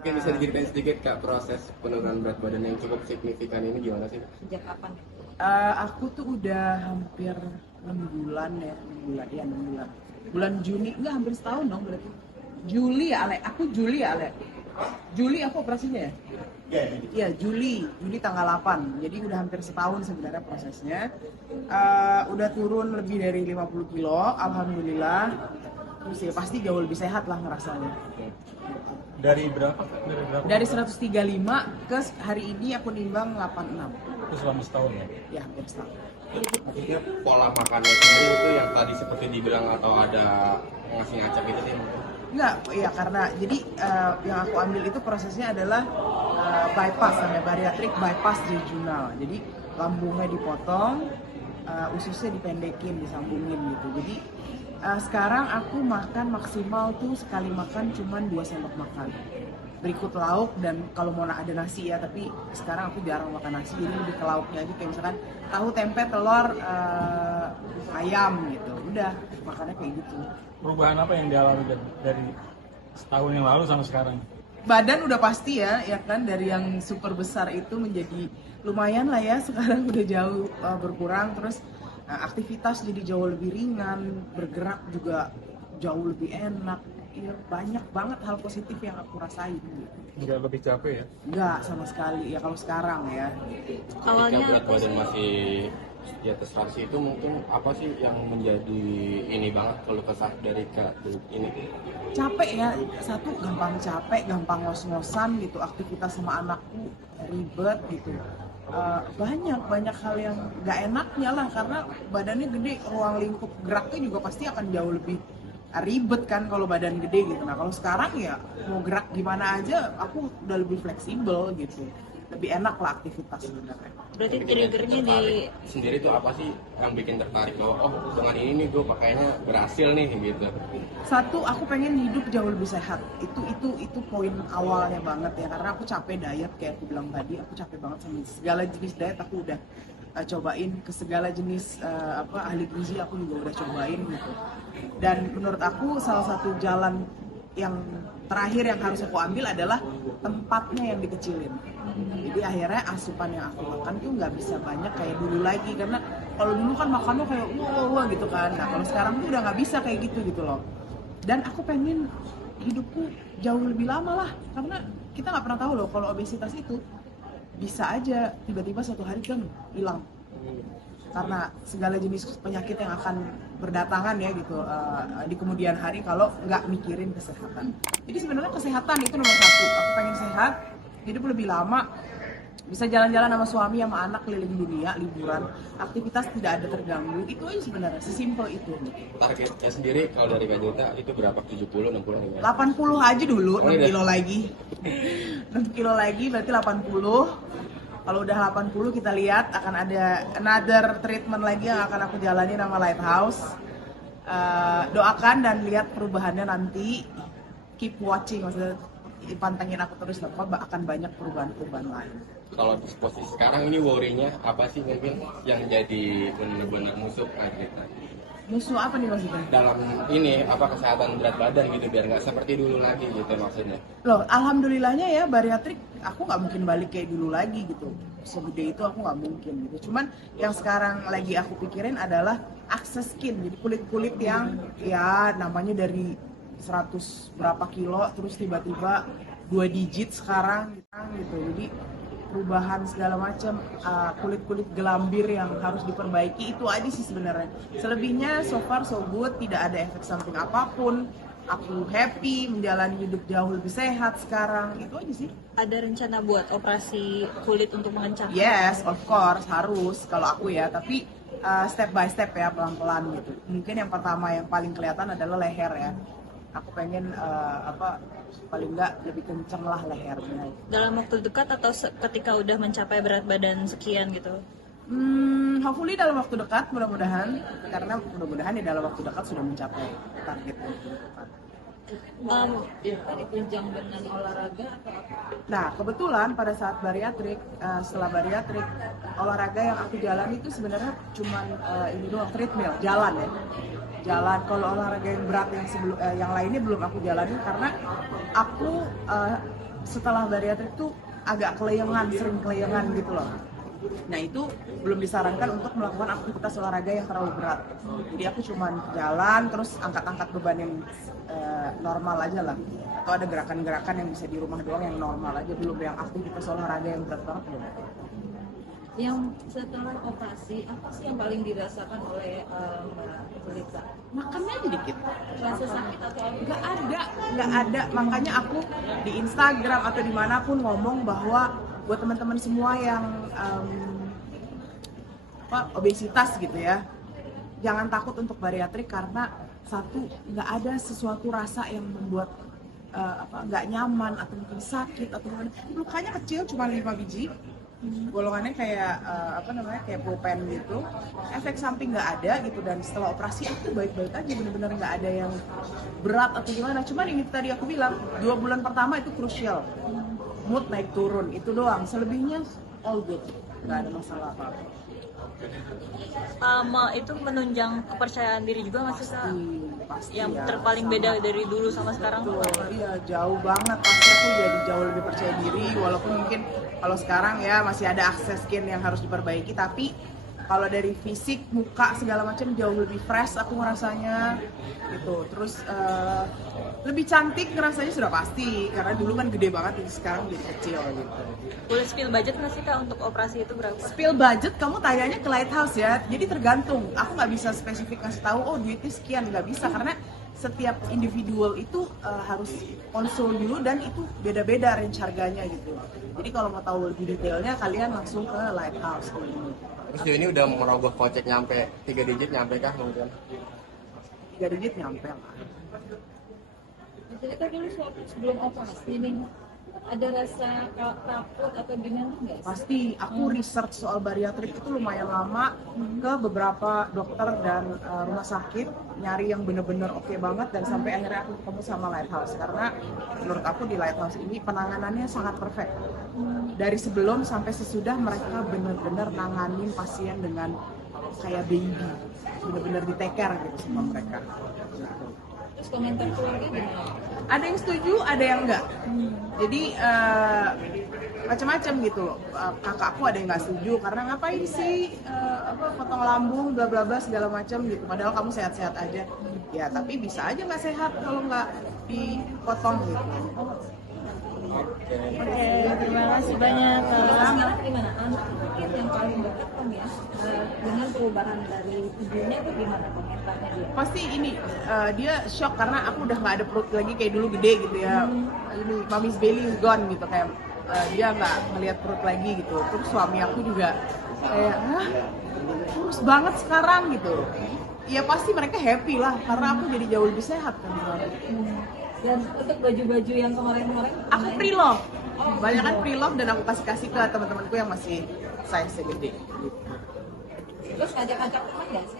Mungkin bisa diceritain sedikit Kak proses penurunan berat badan yang cukup signifikan ini gimana sih? Sejak kapan? Aku tuh udah hampir 6 bulan ya, 6 bulan, ya 6 bulan. Bulan Juni, enggak hampir setahun dong berarti. Juli ya, Ale. Aku Juli ya, Ale. Juli aku operasinya ya? Iya, Juli tanggal 8. Jadi udah hampir setahun sebenarnya prosesnya. Udah turun lebih dari 50 kilo, alhamdulillah. Terus ya pasti jauh lebih sehat lah ngerasanya. Dari berapa? Dari 135 ke hari ini aku nimbang 86. Itu selama setahun ya? Ya, hampir setahun. Maksudnya pola makannya sendiri itu yang tadi seperti dibilang atau ada ngasih ngacak gitu sih? Enggak, ya karena jadi yang aku ambil itu prosesnya adalah bypass, namanya bariatrik bypass jejunal. Jadi lambungnya dipotong, ususnya dipendekin, disambungin gitu. Jadi sekarang aku makan maksimal tuh sekali makan cuman 2 sendok makan. Berikut lauk dan kalau mau ada nasi ya, tapi sekarang aku jarang makan nasi, jadi lebih ke lauknya aja kayak misalkan tahu, tempe, telur, ayam gitu. Udah, makannya kayak gitu. Perubahan apa yang dialami dari setahun yang lalu sampai sekarang? Badan udah pasti ya kan, dari yang super besar itu menjadi lumayan lah ya, sekarang udah jauh berkurang. Terus aktivitas jadi jauh lebih ringan, bergerak juga jauh lebih enak. Iya, banyak banget hal positif yang aku rasain gitu. Nggak lebih capek ya? Enggak sama sekali ya kalau sekarang ya. Ketika berat badan masih di atas 100 itu mungkin apa sih yang menjadi ini banget kalau kesah dari Kak ini? Capek ya, satu gampang capek, gampang ngos-ngosan gitu, aktivitas sama anakku ribet gitu. Banyak hal yang nggak enaknya lah karena badannya gede, ruang lingkup geraknya juga pasti akan jauh lebih ribet kan kalau badan gede gitu. Nah kalau sekarang ya mau gerak gimana aja aku udah lebih fleksibel gitu, lebih enak lah aktivitas sebenarnya. Berarti triggernya di Sendiri tuh apa sih yang bikin tertarik bahwa oh dengan ini nih gue pakainya berhasil nih gitu? Satu, aku pengen hidup jauh lebih sehat. Itu poin awalnya banget ya, karena aku capek diet kayak aku bilang tadi. Aku capek banget sama segala jenis diet, aku udah cobain ke segala jenis ahli gizi, aku juga udah cobain gitu. Dan menurut aku salah satu jalan yang terakhir yang harus aku ambil adalah tempatnya yang dikecilin. Jadi akhirnya asupan yang aku makan tuh nggak bisa banyak kayak dulu lagi, karena kalau dulu kan makannya kayak wah gitu kan. Nah kalau sekarang tuh udah nggak bisa kayak gitu loh. Dan aku pengen hidupku jauh lebih lama lah, karena kita nggak pernah tahu loh kalau obesitas itu bisa aja tiba-tiba suatu hari kan hilang karena segala jenis penyakit yang akan berdatangan ya gitu di kemudian hari kalau nggak mikirin kesehatan. Jadi sebenarnya kesehatan itu nomor satu. Aku pengen sehat, hidup lebih lama, bisa jalan-jalan sama suami sama anak keliling dunia, liburan, aktivitas tidak ada terganggu. Itu aja sebenarnya, sesimpel itu. Targetnya sendiri kalau dari Kak Jota itu berapa? 70, 60 gimana? 80 aja dulu, Oh, 6 iya. kilo lagi. 6 kilo lagi berarti 80. Kalau udah 80 kita lihat akan ada another treatment lagi yang akan aku jalani nama Lighthouse. Doakan dan lihat perubahannya nanti. Keep watching, maksudnya pantengin aku terus, akan banyak perubahan-perubahan lain. Kalau di posisi sekarang ini worry-nya apa sih mungkin yang jadi benar-benar musuh Kak Jota? Musuh apa nih maksudnya? Dalam ini apa kesehatan berat badan gitu biar nggak seperti dulu lagi gitu maksudnya. Loh, alhamdulillahnya ya bariatrik aku nggak mungkin balik kayak dulu lagi gitu. Segede itu aku nggak mungkin gitu. Cuman yang sekarang lagi aku pikirin adalah akses skin. Jadi kulit-kulit yang ya namanya dari 100 berapa kilo terus tiba-tiba 2 digit sekarang gitu. Jadi perubahan segala macam, kulit-kulit gelambir yang harus diperbaiki, itu aja sih sebenarnya. Selebihnya so far so good, tidak ada efek samping apapun. Aku happy menjalani hidup jauh lebih sehat sekarang, itu aja sih. ada rencana buat operasi kulit untuk mengencangkan? Yes, of course harus kalau aku ya, tapi step by step ya, pelan-pelan gitu. Mungkin yang pertama yang paling kelihatan adalah leher ya. Aku pengen paling nggak lebih kenceng lah lehernya. Dalam waktu dekat atau ketika udah mencapai berat badan sekian gitu? Hopefully dalam waktu dekat, mudah-mudahan, karena mudah-mudahan ya dalam waktu dekat sudah mencapai target waktu dekat. Ditunjang dengan olahraga atau apa? Nah kebetulan pada saat bariatrik, setelah bariatrik, olahraga yang aku jalani itu sebenarnya cuman ini doang, treadmill, jalan ya. Jalan. Kalau olahraga yang berat yang lainnya belum aku jalani karena aku setelah bariatrik tuh agak keleyengan, sering keleyengan gitu loh. Nah itu belum disarankan untuk melakukan aktivitas olahraga yang terlalu berat. Jadi aku cuman jalan terus angkat-angkat beban yang normal aja lah. Atau ada gerakan-gerakan yang bisa di rumah doang yang normal aja, belum yang aktivitas olahraga yang berat banget belum. Yang setelah operasi, apa sih yang paling dirasakan oleh Mbak Lita? Makannya aja dikit. Rasa sakit atau apa? Nggak ada. Makanya aku di Instagram atau dimanapun ngomong bahwa buat teman-teman semua yang obesitas gitu ya, jangan takut untuk bariatrik karena satu, nggak ada sesuatu rasa yang membuat nggak nyaman atau mungkin sakit atau gimana. Lukanya kecil, cuma 5 biji. Golongannya kayak kayak pulpen gitu, efek samping nggak ada gitu, dan setelah operasi aku baik-baik aja, bener-bener nggak ada yang berat atau gimana. Cuman ini tadi aku bilang 2 bulan pertama itu krusial, mood naik turun itu doang, selebihnya all good, nggak ada masalah apa-apa. Itu menunjang kepercayaan diri juga nggak sih Kak? Pasti Yang ya, terpaling sama. beda dari dulu sama sekarang tuh apa? Iya, jauh banget. Pasti aku jadi jauh lebih percaya diri, walaupun mungkin kalau sekarang ya masih ada akses skin yang harus diperbaiki, tapi kalau dari fisik, muka segala macam jauh lebih fresh aku ngerasanya gitu. Terus lebih cantik ngerasanya sudah pasti, karena dulu kan gede banget, ini sekarang jadi kecil gitu. Boleh spill budget nggak sih Kak untuk operasi itu berapa? Spill budget kamu tanyanya ke Lighthouse ya, jadi tergantung. Aku nggak bisa spesifik ngasih tahu, oh duitnya sekian, nggak bisa, karena setiap individual itu harus konsul dulu dan itu beda-beda range harganya gitu. Jadi kalau mau tahu lebih detailnya kalian langsung ke Lighthouse. Terus ini udah merogoh kocek nyampe 3 digit, nyampe kah kemudian? 3 digit nyampe lah. Jadi kan dulu sebelum operasi nih, ada rasa takut atau gimana nggak sih? Pasti, aku research soal bariatrik itu lumayan lama ke beberapa dokter dan rumah sakit, nyari yang bener-bener oke banget, dan sampai akhirnya aku ketemu sama Lighthouse, karena menurut aku di Lighthouse ini penanganannya sangat perfect. Dari sebelum sampai sesudah mereka bener-bener nanganin pasien dengan kayak baby, bener-bener di take care gitu sama mereka. Terus komentar keluarga gimana? Ada yang setuju, ada yang enggak. Jadi macam-macam gitu loh. Kakakku ada yang nggak setuju karena ngapain sih potong lambung bla bla bla segala macam gitu. Padahal kamu sehat-sehat aja. Ya tapi bisa aja nggak sehat kalau nggak dipotong gitu. Oke, terima kasih banyak. Sekarang gimana? Anak mungkin yang paling berkesan ya dengan perubahan dari tubuhnya itu gimana komentarnya dia? Pasti ini dia shock karena aku udah nggak ada perut lagi kayak dulu gede gitu ya. Ini mommy's belly is gone gitu, kayak dia nggak ngelihat perut lagi gitu. Terus suami aku juga kayak kurus banget sekarang gitu. Ya pasti mereka happy lah karena aku jadi jauh lebih sehat kan. Dan untuk baju-baju yang kemarin-kemarin Aku pre-love, banyak kan pre-love, dan aku kasih ke teman-temanku yang masih size gede. terus ngajak-ngajak teman nggak sih?